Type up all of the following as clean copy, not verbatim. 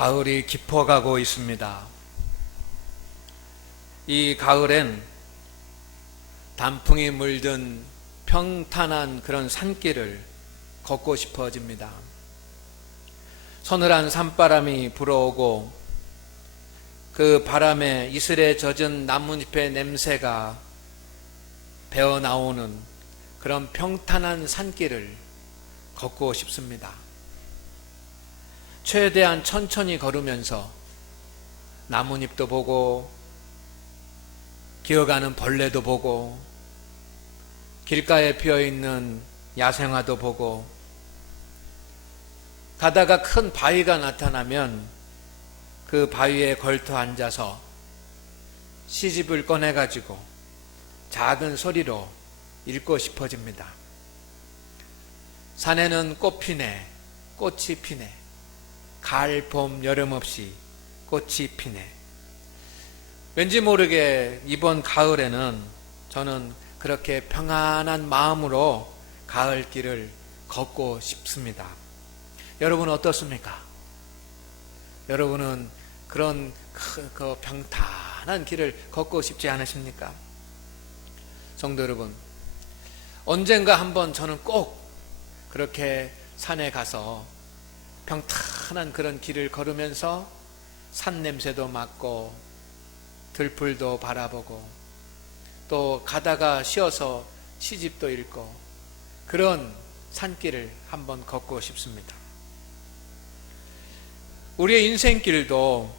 가을이 깊어가고 있습니다. 이 가을엔 단풍이 물든 평탄한 그런 산길을 걷고 싶어집니다. 서늘한 산바람이 불어오고 그 바람에 이슬에 젖은 나뭇잎의 냄새가 배어나오는 그런 평탄한 산길을 걷고 싶습니다. 최대한 천천히 걸으면서 나뭇잎도 보고 기어가는 벌레도 보고 길가에 피어있는 야생화도 보고 가다가 큰 바위가 나타나면 그 바위에 걸터 앉아서 시집을 꺼내가지고 작은 소리로 읽고 싶어집니다. 산에는 꽃 피네, 꽃이 피네. 가을, 봄, 여름 없이 꽃이 피네. 왠지 모르게 이번 가을에는 저는 그렇게 평안한 마음으로 가을길을 걷고 싶습니다. 여러분은 어떻습니까? 여러분은 그런 그 평탄한 길을 걷고 싶지 않으십니까? 성도 여러분, 언젠가 한번 저는 꼭 그렇게 산에 가서 평탄한 그런 길을 걸으면서 산 냄새도 맡고 들풀도 바라보고 또 가다가 쉬어서 시집도 읽고 그런 산길을 한번 걷고 싶습니다. 우리의 인생길도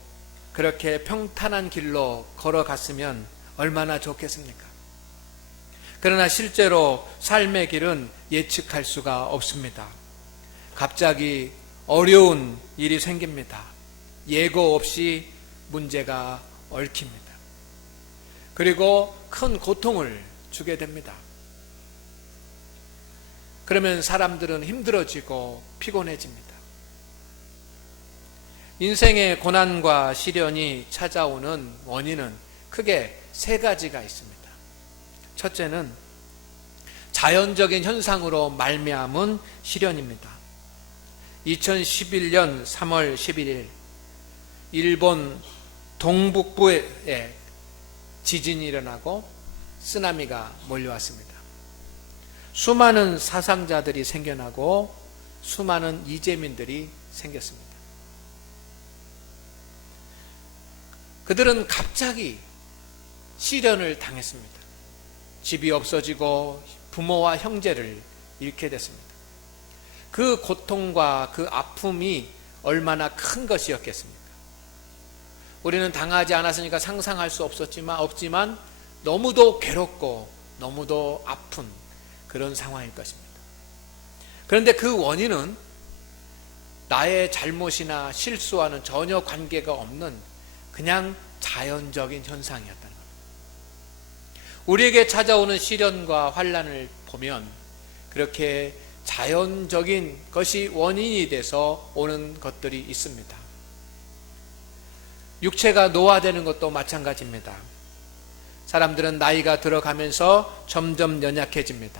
그렇게 평탄한 길로 걸어갔으면 얼마나 좋겠습니까? 그러나 실제로 삶의 길은 예측할 수가 없습니다. 갑자기 어려운 일이 생깁니다. 예고 없이 문제가 얽힙니다. 그리고 큰 고통을 주게 됩니다. 그러면 사람들은 힘들어지고 피곤해집니다. 인생의 고난과 시련이 찾아오는 원인은 크게 세 가지가 있습니다. 첫째는 자연적인 현상으로 말미암은 시련입니다. 2011년 3월 11일 일본 동북부에 지진이 일어나고 쓰나미가 몰려왔습니다. 수많은 사상자들이 생겨나고 수많은 이재민들이 생겼습니다. 그들은 갑자기 시련을 당했습니다. 집이 없어지고 부모와 형제를 잃게 됐습니다. 그 고통과 그 아픔이 얼마나 큰 것이었겠습니까? 우리는 당하지 않았으니까 상상할 수 없지만 너무도 괴롭고 너무도 아픈 그런 상황일 것입니다. 그런데 그 원인은 나의 잘못이나 실수와는 전혀 관계가 없는 그냥 자연적인 현상이었다는 겁니다. 우리에게 찾아오는 시련과 환난을 보면 그렇게 자연적인 것이 원인이 돼서 오는 것들이 있습니다. 육체가 노화되는 것도 마찬가지입니다. 사람들은 나이가 들어가면서 점점 연약해집니다.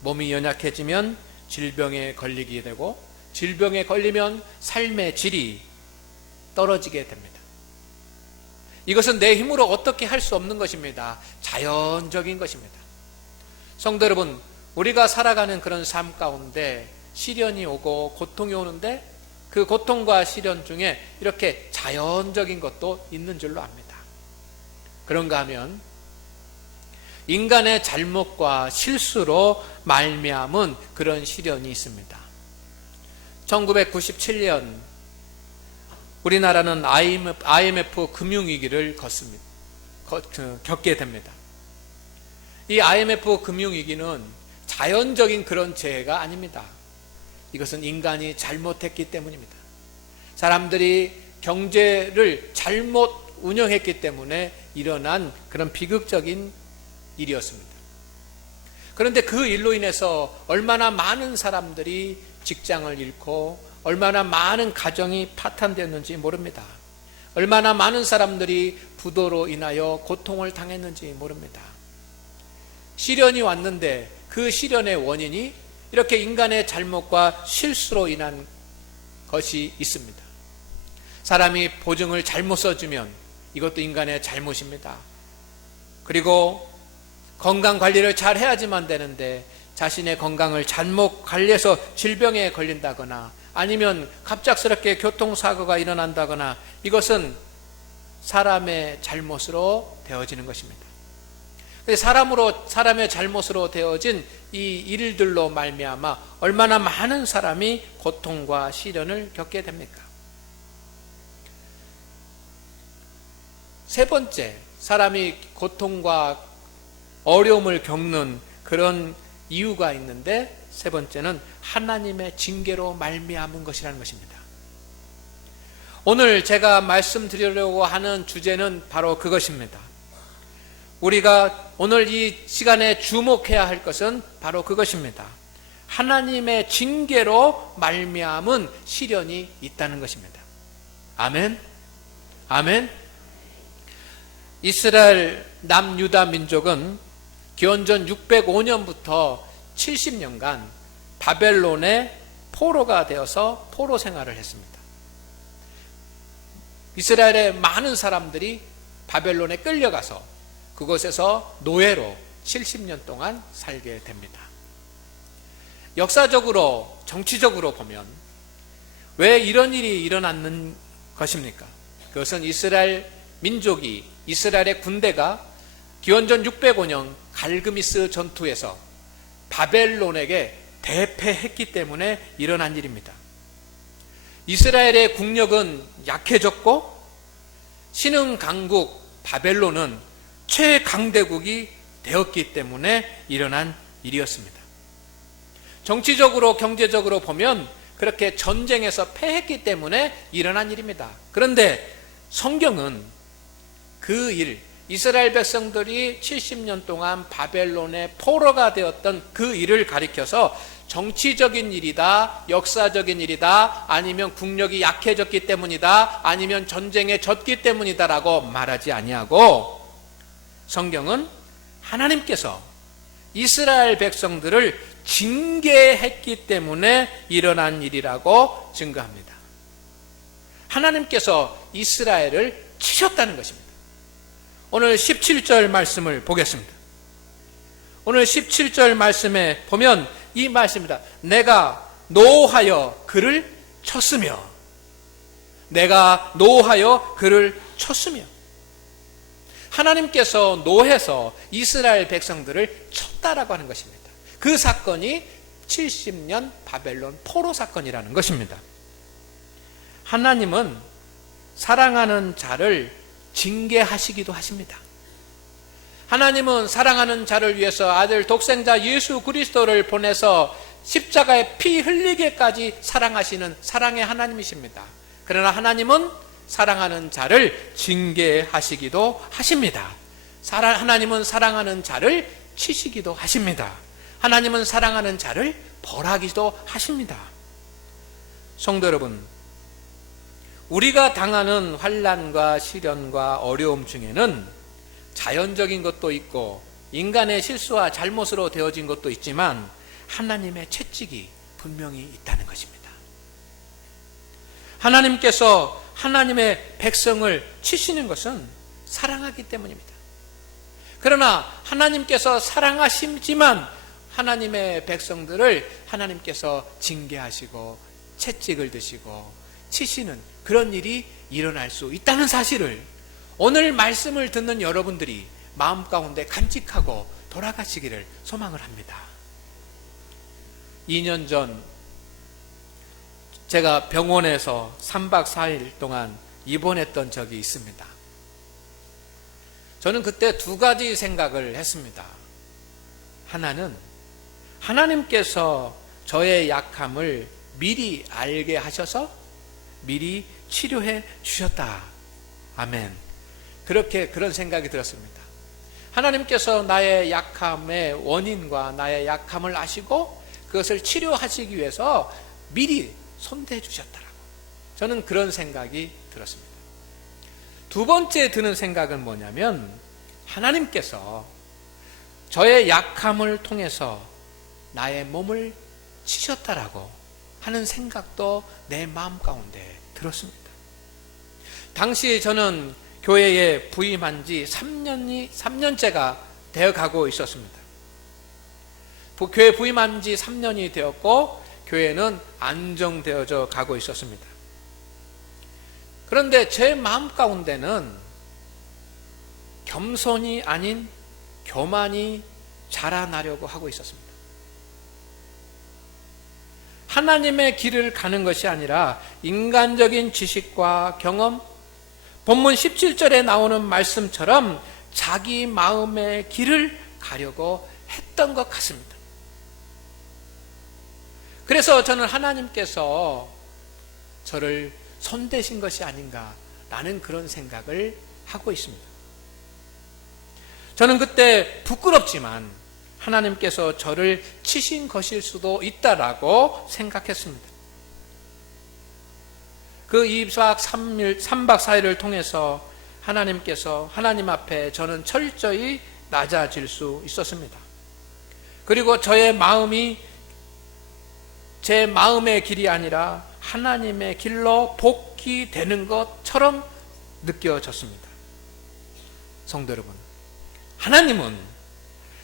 몸이 연약해지면 질병에 걸리게 되고 질병에 걸리면 삶의 질이 떨어지게 됩니다. 이것은 내 힘으로 어떻게 할 수 없는 것입니다. 자연적인 것입니다. 성도 여러분, 우리가 살아가는 그런 삶 가운데 시련이 오고 고통이 오는데 그 고통과 시련 중에 이렇게 자연적인 것도 있는 줄로 압니다. 그런가 하면 인간의 잘못과 실수로 말미암은 그런 시련이 있습니다. 1997년 우리나라는 IMF 금융위기를 겪게 됩니다. 이 IMF 금융위기는 자연적인 그런 재해가 아닙니다. 이것은 인간이 잘못했기 때문입니다. 사람들이 경제를 잘못 운영했기 때문에 일어난 그런 비극적인 일이었습니다. 그런데 그 일로 인해서 얼마나 많은 사람들이 직장을 잃고 얼마나 많은 가정이 파탄되었는지 모릅니다. 얼마나 많은 사람들이 부도로 인하여 고통을 당했는지 모릅니다. 시련이 왔는데 그 시련의 원인이 이렇게 인간의 잘못과 실수로 인한 것이 있습니다. 사람이 보증을 잘못 써주면 이것도 인간의 잘못입니다. 그리고 건강 관리를 잘 해야지만 되는데 자신의 건강을 잘못 관리해서 질병에 걸린다거나 아니면 갑작스럽게 교통사고가 일어난다거나 이것은 사람의 잘못으로 되어지는 것입니다. 사람의 잘못으로 되어진 이 일들로 말미암아 얼마나 많은 사람이 고통과 시련을 겪게 됩니까? 세 번째, 사람이 고통과 어려움을 겪는 그런 이유가 있는데 세 번째는 하나님의 징계로 말미암은 것이라는 것입니다. 오늘 제가 말씀드리려고 하는 주제는 바로 그것입니다. 우리가 오늘 이 시간에 주목해야 할 것은 바로 그것입니다. 하나님의 징계로 말미암은 시련이 있다는 것입니다. 아멘. 아멘. 이스라엘 남유다 민족은 기원전 605년부터 70년간 바벨론의 포로가 되어서 포로 생활을 했습니다. 이스라엘의 많은 사람들이 바벨론에 끌려가서 그곳에서 노예로 70년 동안 살게 됩니다. 역사적으로, 정치적으로 보면 왜 이런 일이 일어났는 것입니까? 그것은 이스라엘 민족이, 이스라엘의 군대가 기원전 605년 갈그미스 전투에서 바벨론에게 대패했기 때문에 일어난 일입니다. 이스라엘의 국력은 약해졌고 신흥 강국 바벨론은 최강대국이 되었기 때문에 일어난 일이었습니다. 정치적으로, 경제적으로 보면 그렇게 전쟁에서 패했기 때문에 일어난 일입니다. 그런데 성경은 그 일, 이스라엘 백성들이 70년 동안 바벨론의 포로가 되었던 그 일을 가리켜서 정치적인 일이다, 역사적인 일이다, 아니면 국력이 약해졌기 때문이다, 아니면 전쟁에 졌기 때문이다라고 말하지 아니하고 성경은 하나님께서 이스라엘 백성들을 징계했기 때문에 일어난 일이라고 증거합니다. 하나님께서 이스라엘을 치셨다는 것입니다. 오늘 17절 말씀을 보겠습니다. 오늘 17절 말씀에 보면 이 말씀입니다. 내가 노하여 그를 쳤으며, 내가 노하여 그를 쳤으며. 하나님께서 노해서 이스라엘 백성들을 쳤다라고 하는 것입니다. 그 사건이 70년 바벨론 포로 사건이라는 것입니다. 하나님은 사랑하는 자를 징계하시기도 하십니다. 하나님은 사랑하는 자를 위해서 아들 독생자 예수 그리스도를 보내서 십자가에 피 흘리게까지 사랑하시는 사랑의 하나님이십니다. 그러나 하나님은 사랑하는 자를 징계하시기도 하십니다. 하나님은 사랑하는 자를 치시기도 하십니다. 하나님은 사랑하는 자를 벌하기도 하십니다. 성도 여러분, 우리가 당하는 환난과 시련과 어려움 중에는 자연적인 것도 있고 인간의 실수와 잘못으로 되어진 것도 있지만 하나님의 채찍이 분명히 있다는 것입니다. 하나님께서 하나님의 백성을 치시는 것은 사랑하기 때문입니다. 그러나 하나님께서 사랑하시지만 하나님의 백성들을 하나님께서 징계하시고 채찍을 드시고 치시는 그런 일이 일어날 수 있다는 사실을 오늘 말씀을 듣는 여러분들이 마음 가운데 간직하고 돌아가시기를 소망을 합니다. 2년 전 제가 병원에서 3박 4일 동안 입원했던 적이 있습니다. 저는 그때 두 가지 생각을 했습니다. 하나는 하나님께서 저의 약함을 미리 알게 하셔서 미리 치료해 주셨다. 아멘. 그런 생각이 들었습니다. 하나님께서 나의 약함의 원인과 나의 약함을 아시고 그것을 치료하시기 위해서 미리 손대해 주셨다라고. 저는 그런 생각이 들었습니다. 두 번째 드는 생각은 뭐냐면 하나님께서 저의 약함을 통해서 나의 몸을 치셨다라고 하는 생각도 내 마음 가운데 들었습니다. 당시 저는 교회에 부임한 지 3년째가 되어 가고 있었습니다. 교회 부임한 지 3년이 되었고 교회는 안정되어져 가고 있었습니다. 그런데 제 마음 가운데는 겸손이 아닌 교만이 자라나려고 하고 있었습니다. 하나님의 길을 가는 것이 아니라 인간적인 지식과 경험, 본문 17절에 나오는 말씀처럼 자기 마음의 길을 가려고 했던 것 같습니다. 그래서 저는 하나님께서 저를 손대신 것이 아닌가라는 그런 생각을 하고 있습니다. 저는 그때 부끄럽지만 하나님께서 저를 치신 것일 수도 있다라고 생각했습니다. 그 2박 3박 4일을 통해서 하나님께서 하나님 앞에 저는 철저히 낮아질 수 있었습니다. 그리고 저의 마음이 제 마음의 길이 아니라 하나님의 길로 복귀되는 것처럼 느껴졌습니다. 성도 여러분, 하나님은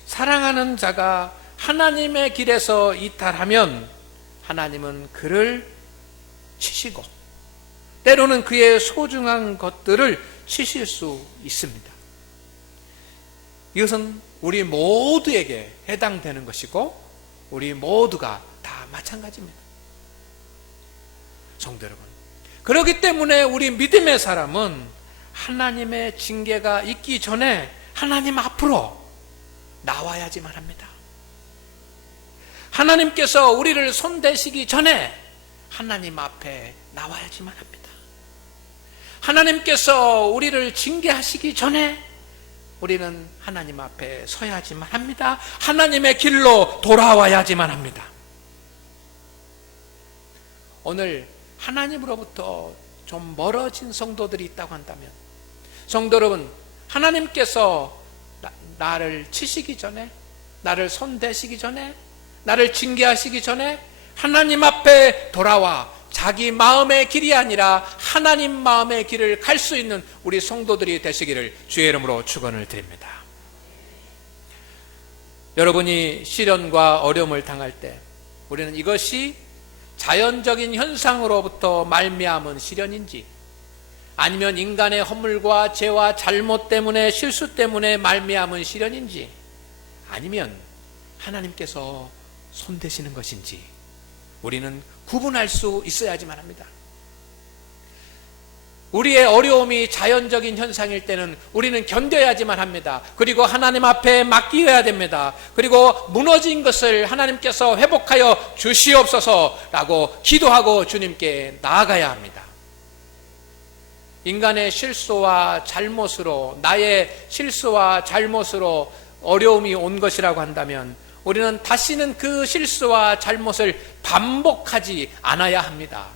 사랑하는 자가 하나님의 길에서 이탈하면 하나님은 그를 치시고 때로는 그의 소중한 것들을 치실 수 있습니다. 이것은 우리 모두에게 해당되는 것이고 우리 모두가 다 마찬가지입니다. 성도 여러분, 그렇기 때문에 우리 믿음의 사람은 하나님의 징계가 있기 전에 하나님 앞으로 나와야지만 합니다. 하나님께서 우리를 손대시기 전에 하나님 앞에 나와야지만 합니다. 하나님께서 우리를 징계하시기 전에 우리는 하나님 앞에 서야지만 합니다. 하나님의 길로 돌아와야지만 합니다. 오늘 하나님으로부터 좀 멀어진 성도들이 있다고 한다면, 성도 여러분, 하나님께서 나를 치시기 전에, 나를 손대시기 전에, 나를 징계하시기 전에 하나님 앞에 돌아와 자기 마음의 길이 아니라 하나님 마음의 길을 갈 수 있는 우리 성도들이 되시기를 주의 이름으로 축원을 드립니다. 여러분이 시련과 어려움을 당할 때 우리는 이것이 자연적인 현상으로부터 말미암은 시련인지, 아니면 인간의 허물과 죄와 잘못 때문에, 실수 때문에 말미암은 시련인지, 아니면 하나님께서 손대시는 것인지 우리는 구분할 수 있어야지만 합니다. 우리의 어려움이 자연적인 현상일 때는 우리는 견뎌야지만 합니다. 그리고 하나님 앞에 맡겨야 됩니다. 그리고 무너진 것을 하나님께서 회복하여 주시옵소서라고 기도하고 주님께 나아가야 합니다. 인간의 실수와 잘못으로, 나의 실수와 잘못으로 어려움이 온 것이라고 한다면 우리는 다시는 그 실수와 잘못을 반복하지 않아야 합니다.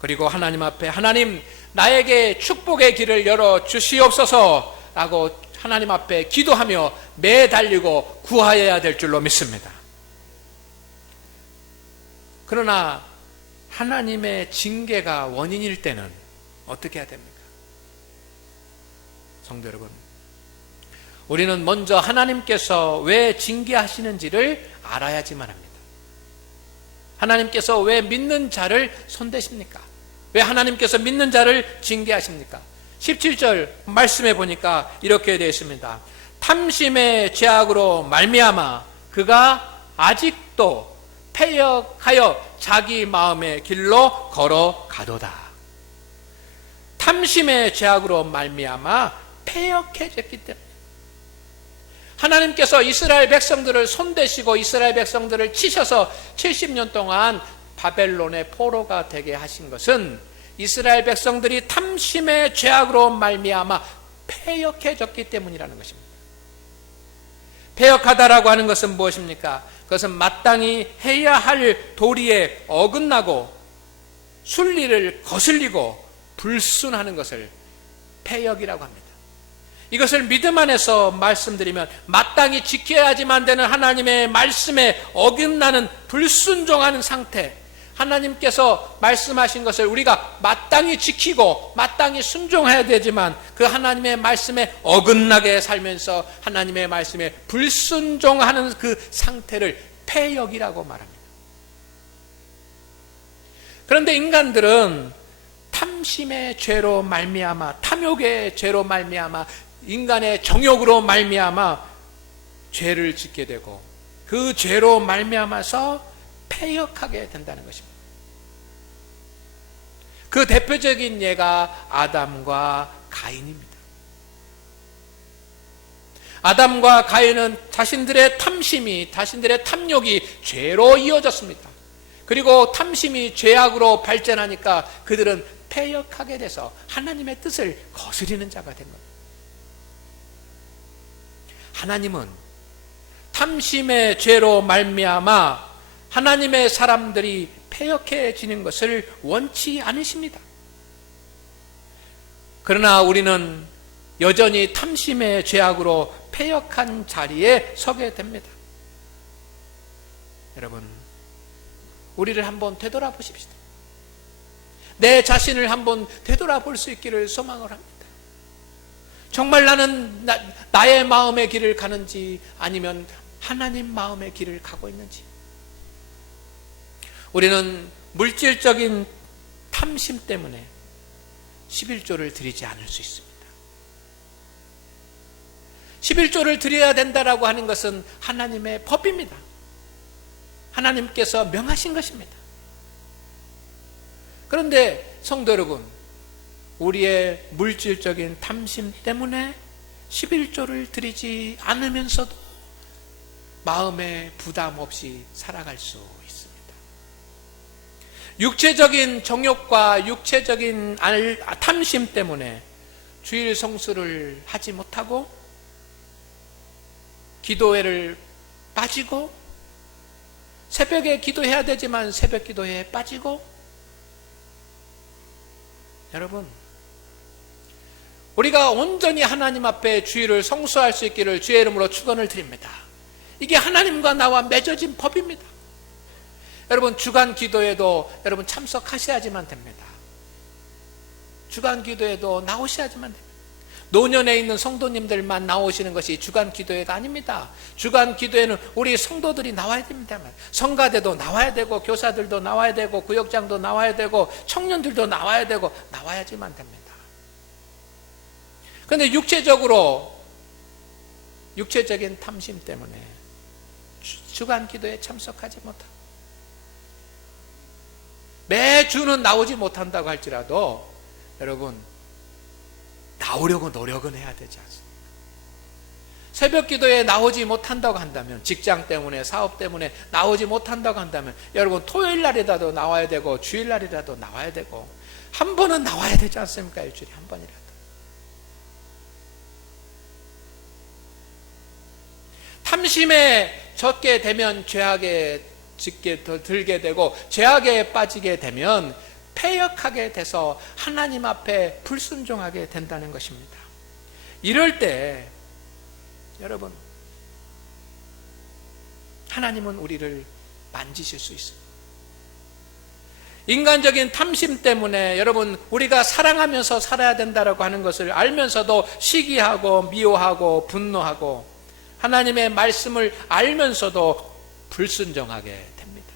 그리고 하나님 앞에, 하나님, 나에게 축복의 길을 열어 주시옵소서 라고 하나님 앞에 기도하며 매달리고 구하여야 될 줄로 믿습니다. 그러나 하나님의 징계가 원인일 때는 어떻게 해야 됩니까? 성도 여러분, 우리는 먼저 하나님께서 왜 징계하시는지를 알아야지만 합니다. 하나님께서 왜 믿는 자를 손대십니까? 왜 하나님께서 믿는 자를 징계하십니까? 17절 말씀해 보니까 이렇게 되어 있습니다. 탐심의 죄악으로 말미암아 그가 아직도 패역하여 자기 마음의 길로 걸어가도다. 탐심의 죄악으로 말미암아 패역해졌기 때문에, 하나님께서 이스라엘 백성들을 손대시고 이스라엘 백성들을 치셔서 70년 동안 바벨론의 포로가 되게 하신 것은 이스라엘 백성들이 탐심의 죄악으로 말미암아 패역해졌기 때문이라는 것입니다. 패역하다라고 하는 것은 무엇입니까? 그것은 마땅히 해야 할 도리에 어긋나고 순리를 거슬리고 불순하는 것을 패역이라고 합니다. 이것을 믿음 안에서 말씀드리면 마땅히 지켜야지만 되는 하나님의 말씀에 어긋나는 불순종하는 상태, 하나님께서 말씀하신 것을 우리가 마땅히 지키고 마땅히 순종해야 되지만 그 하나님의 말씀에 어긋나게 살면서 하나님의 말씀에 불순종하는 그 상태를 패역이라고 말합니다. 그런데 인간들은 탐심의 죄로 말미암아, 탐욕의 죄로 말미암아, 인간의 정욕으로 말미암아 죄를 짓게 되고 그 죄로 말미암아서 패역하게 된다는 것입니다. 그 대표적인 예가 아담과 가인입니다. 아담과 가인은 자신들의 탐심이, 자신들의 탐욕이 죄로 이어졌습니다. 그리고 탐심이 죄악으로 발전하니까 그들은 패역하게 돼서 하나님의 뜻을 거스리는 자가 된 겁니다. 하나님은 탐심의 죄로 말미암아 하나님의 사람들이 패역해지는 것을 원치 않으십니다. 그러나 우리는 여전히 탐심의 죄악으로 패역한 자리에 서게 됩니다. 여러분, 우리를 한번 되돌아보십시다. 내 자신을 한번 되돌아볼 수 있기를 소망을 합니다. 정말 나는 나의 마음의 길을 가는지 아니면 하나님 마음의 길을 가고 있는지. 우리는 물질적인 탐심 때문에 11조를 드리지 않을 수 있습니다. 11조를 드려야 된다라고 하는 것은 하나님의 법입니다. 하나님께서 명하신 것입니다. 그런데 성도 여러분, 우리의 물질적인 탐심 때문에 11조를 드리지 않으면서도 마음에 부담 없이 살아갈 수 있습니다. 육체적인 정욕과 육체적인 탐심 때문에 주일 성수를 하지 못하고 기도회를 빠지고 새벽에 기도해야 되지만 새벽 기도회에 빠지고. 여러분, 우리가 온전히 하나님 앞에 주일을 성수할 수 있기를 주의 이름으로 축원을 드립니다. 이게 하나님과 나와 맺어진 법입니다. 여러분, 주간 기도에도 여러분 참석하셔야지만 됩니다. 주간 기도에도 나오셔야지만 됩니다. 노년에 있는 성도님들만 나오시는 것이 주간 기도회가 아닙니다. 주간 기도회는 우리 성도들이 나와야 됩니다. 성가대도 나와야 되고 교사들도 나와야 되고 구역장도 나와야 되고 청년들도 나와야 되고 나와야지만 됩니다. 그런데 육체적인 탐심 때문에 주간 기도에 참석하지 못하고 매주는 나오지 못한다고 할지라도 여러분, 나오려고 노력은 해야 되지 않습니까? 새벽 기도에 나오지 못한다고 한다면, 직장 때문에 사업 때문에 나오지 못한다고 한다면 여러분 토요일 날이라도 나와야 되고 주일 날이라도 나와야 되고 한 번은 나와야 되지 않습니까? 일주일에 한 번이라도. 탐심에 젖게 되면 죄악에 들게 되고 죄악에 빠지게 되면 패역하게 돼서 하나님 앞에 불순종하게 된다는 것입니다. 이럴 때 여러분, 하나님은 우리를 만지실 수 있습니다. 인간적인 탐심 때문에 여러분, 우리가 사랑하면서 살아야 된다고 하는 것을 알면서도 시기하고 미워하고 분노하고 하나님의 말씀을 알면서도 불순종하게 됩니다.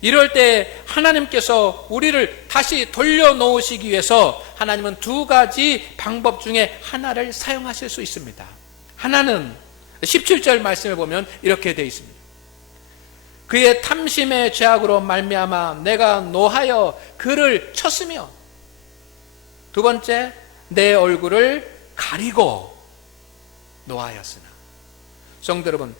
이럴 때 하나님께서 우리를 다시 돌려놓으시기 위해서 하나님은 두 가지 방법 중에 하나를 사용하실 수 있습니다. 하나는 17절 말씀에 보면 이렇게 되어 있습니다. 그의 탐심의 죄악으로 말미암아 내가 노하여 그를 쳤으며, 두 번째, 내 얼굴을 가리고 노하였으나. 성도 여러분,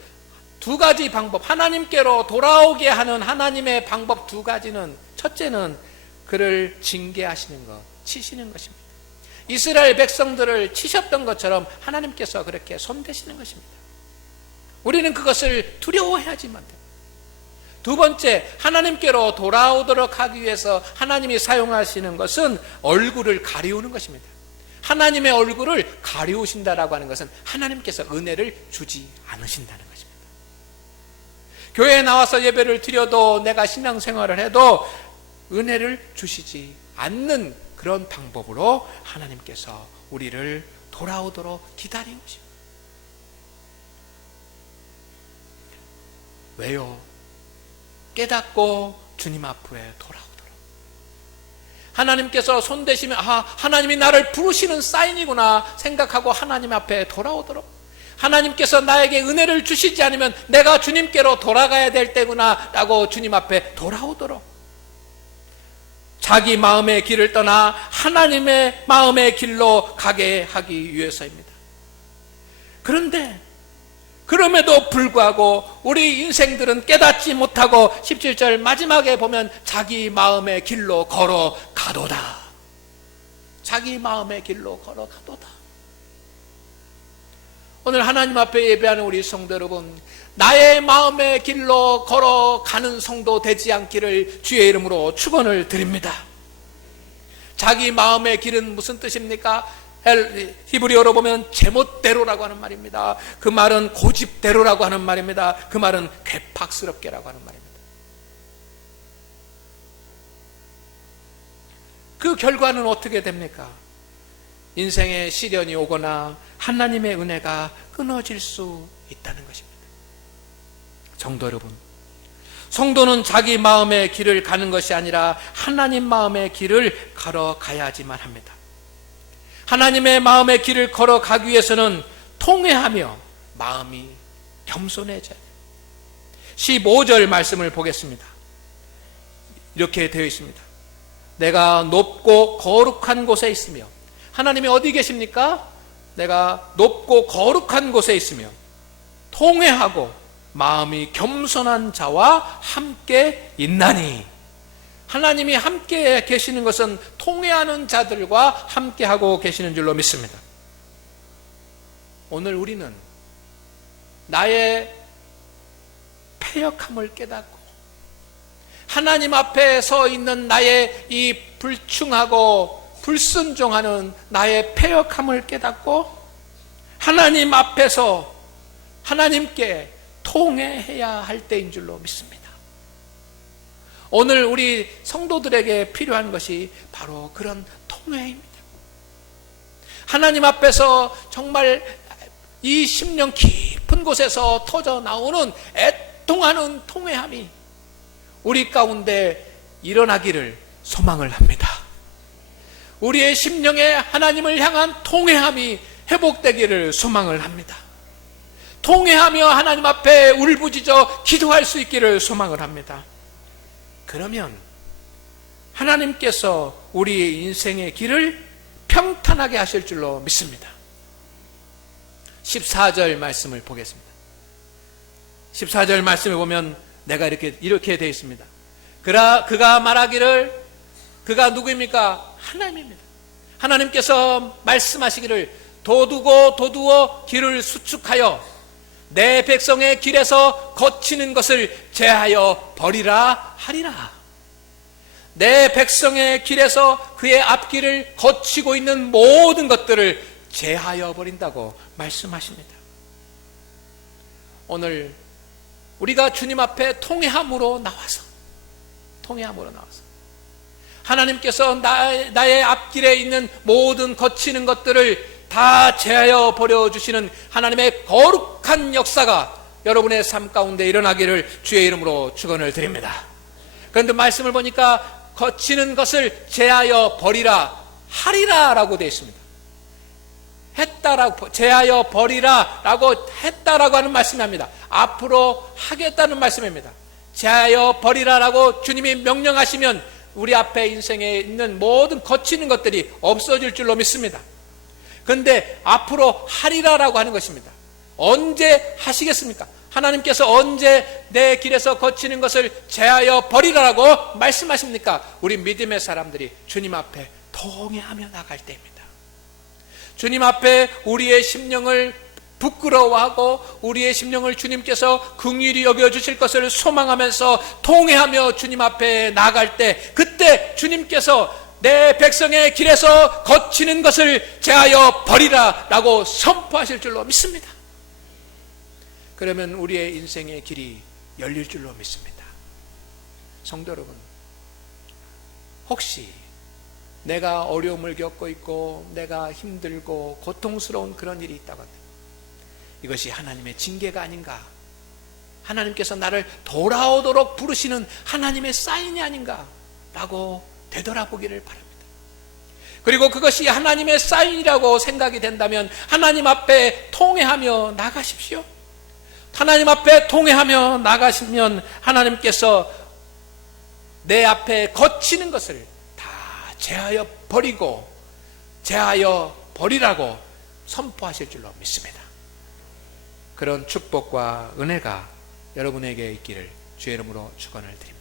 두 가지 방법, 하나님께로 돌아오게 하는 하나님의 방법 두 가지는, 첫째는 그를 징계하시는 것, 치시는 것입니다. 이스라엘 백성들을 치셨던 것처럼 하나님께서 그렇게 손대시는 것입니다. 우리는 그것을 두려워해야지만 돼요. 두 번째, 하나님께로 돌아오도록 하기 위해서 하나님이 사용하시는 것은 얼굴을 가리우는 것입니다. 하나님의 얼굴을 가리우신다라고 하는 것은 하나님께서 은혜를 주지 않으신다는 것입니다. 교회에 나와서 예배를 드려도 내가 신앙생활을 해도 은혜를 주시지 않는 그런 방법으로 하나님께서 우리를 돌아오도록 기다린 것입니다. 왜요? 깨닫고 주님 앞에 돌아오도록. 하나님께서 손대시면 하나님이 나를 부르시는 사인이구나 생각하고 하나님 앞에 돌아오도록. 하나님께서 나에게 은혜를 주시지 않으면 내가 주님께로 돌아가야 될 때구나 라고 주님 앞에 돌아오도록. 자기 마음의 길을 떠나 하나님의 마음의 길로 가게 하기 위해서입니다. 그런데 그럼에도 불구하고 우리 인생들은 깨닫지 못하고 17절 마지막에 보면 자기 마음의 길로 걸어가도다. 자기 마음의 길로 걸어가도다. 오늘 하나님 앞에 예배하는 우리 성도 여러분, 나의 마음의 길로 걸어가는 성도 되지 않기를 주의 이름으로 축원을 드립니다. 자기 마음의 길은 무슨 뜻입니까? 히브리어로 보면 제멋대로라고 하는 말입니다. 그 말은 고집대로라고 하는 말입니다. 그 말은 괴팍스럽게라고 하는 말입니다. 그 결과는 어떻게 됩니까? 인생에 시련이 오거나 하나님의 은혜가 끊어질 수 있다는 것입니다. 성도 여러분, 성도는 자기 마음의 길을 가는 것이 아니라 하나님 마음의 길을 걸어가야지만 합니다. 하나님의 마음의 길을 걸어가기 위해서는 통회하며 마음이 겸손해져야 돼요. 15절 말씀을 보겠습니다. 이렇게 되어 있습니다. 내가 높고 거룩한 곳에 있으며, 하나님이 어디 계십니까? 내가 높고 거룩한 곳에 있으며 통회하고 마음이 겸손한 자와 함께 있나니. 하나님이 함께 계시는 것은 통회하는 자들과 함께하고 계시는 줄로 믿습니다. 오늘 우리는 나의 패역함을 깨닫고 하나님 앞에 서 있는 나의 이 불충하고 불순종하는 나의 패역함을 깨닫고 하나님 앞에서 하나님께 통회해야 할 때인 줄로 믿습니다. 오늘 우리 성도들에게 필요한 것이 바로 그런 통회입니다. 하나님 앞에서 정말 이 심령 깊은 곳에서 터져 나오는 애통하는 통회함이 우리 가운데 일어나기를 소망을 합니다. 우리의 심령에 하나님을 향한 통회함이 회복되기를 소망을 합니다. 통회하며 하나님 앞에 울부짖어 기도할 수 있기를 소망을 합니다. 그러면 하나님께서 우리의 인생의 길을 평탄하게 하실 줄로 믿습니다. 14절 말씀을 보겠습니다. 14절 말씀에 보면 내가 이렇게 되어 있습니다. 그가 말하기를, 그가 누구입니까? 하나님입니다. 하나님께서 말씀하시기를 도두어 길을 수축하여 내 백성의 길에서 거치는 것을 제하여 버리라 하리라. 내 백성의 길에서 그의 앞길을 거치고 있는 모든 것들을 제하여 버린다고 말씀하십니다. 오늘 우리가 주님 앞에 통회함으로 나와서 하나님께서 나의 앞길에 있는 모든 거치는 것들을 다 제하여 버려주시는 하나님의 거룩한 역사가 여러분의 삶 가운데 일어나기를 주의 이름으로 축원을 드립니다. 그런데 말씀을 보니까 거치는 것을 제하여 버리라 하리라 라고 되어 있습니다. 했다라고, 제하여 버리라 라고 했다라고 하는 말씀입니다. 앞으로 하겠다는 말씀입니다. 제하여 버리라 라고 주님이 명령하시면 우리 앞에 인생에 있는 모든 거치는 것들이 없어질 줄로 믿습니다. 그런데 앞으로 하리라라고 하는 것입니다. 언제 하시겠습니까? 하나님께서 언제 내 길에서 거치는 것을 제하여 버리라라고 말씀하십니까? 우리 믿음의 사람들이 주님 앞에 통회하며 나갈 때입니다. 주님 앞에 우리의 심령을 부끄러워하고 우리의 심령을 주님께서 긍휼히 여겨주실 것을 소망하면서 통회하며 주님 앞에 나갈 때, 그때 주님께서 내 백성의 길에서 거치는 것을 제하여 버리라 라고 선포하실 줄로 믿습니다. 그러면 우리의 인생의 길이 열릴 줄로 믿습니다. 성도 여러분, 혹시 내가 어려움을 겪고 있고 내가 힘들고 고통스러운 그런 일이 있다고 합니다. 이것이 하나님의 징계가 아닌가, 하나님께서 나를 돌아오도록 부르시는 하나님의 사인이 아닌가 라고 되돌아보기를 바랍니다. 그리고 그것이 하나님의 사인이라고 생각이 된다면 하나님 앞에 통회하며 나가십시오. 하나님 앞에 통회하며 나가시면 하나님께서 내 앞에 거치는 것을 다 제하여 버리라고 선포하실 줄로 믿습니다. 그런 축복과 은혜가 여러분에게 있기를 주의 이름으로 축원을 드립니다.